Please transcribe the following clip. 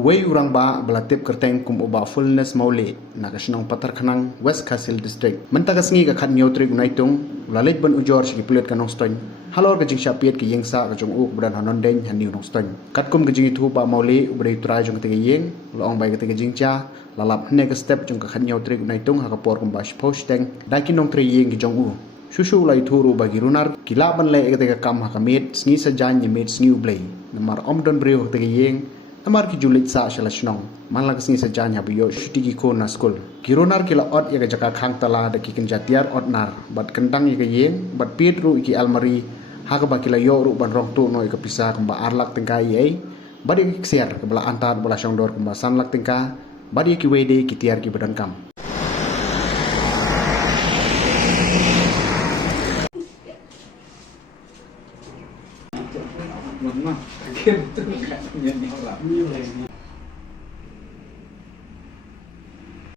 Way urang ba belatip kerteng kum uba fullness mauli nakasinong patar kanang West Castle District. Mentagas ngi ka khat nyotri gunaitung lalit ban ujor si pulet kanong stoin. Halor ka jing syapiet ki yengsa ka jong uk budan hanon deng haniu nong stoin. Kat kum ka jing itu ba mauli ubrai turai jong tege yeng loong bai ka tege jing cha lalap ne ka step jong ka khat nyotri gunaitung ha ka por kum ba post deng daikin nong tri yeng ki jong u. Susu ulai turu bagi runar kila ban le ka tege kam ha ka met sngi sajan ye met sngi ublai. Namar om don brio ka tege yeng Amar ki julit sa shala shnong malak singi sajan ha biyo shuti ki ko na school kironar kila ot ya jaka khang tala da ki kenjatiar ot nar bat kendang ya yeng bat pit ru ki almari ha ka bakila yo ru ban rong tu no ka pisah kamba arlak tengkai ei badi ki ksiar ka bala antar bala shongdor kamba sanlak tengka badi ki wede ki tiar ki badan kam Mama, kaya ito ka niya ni Hola.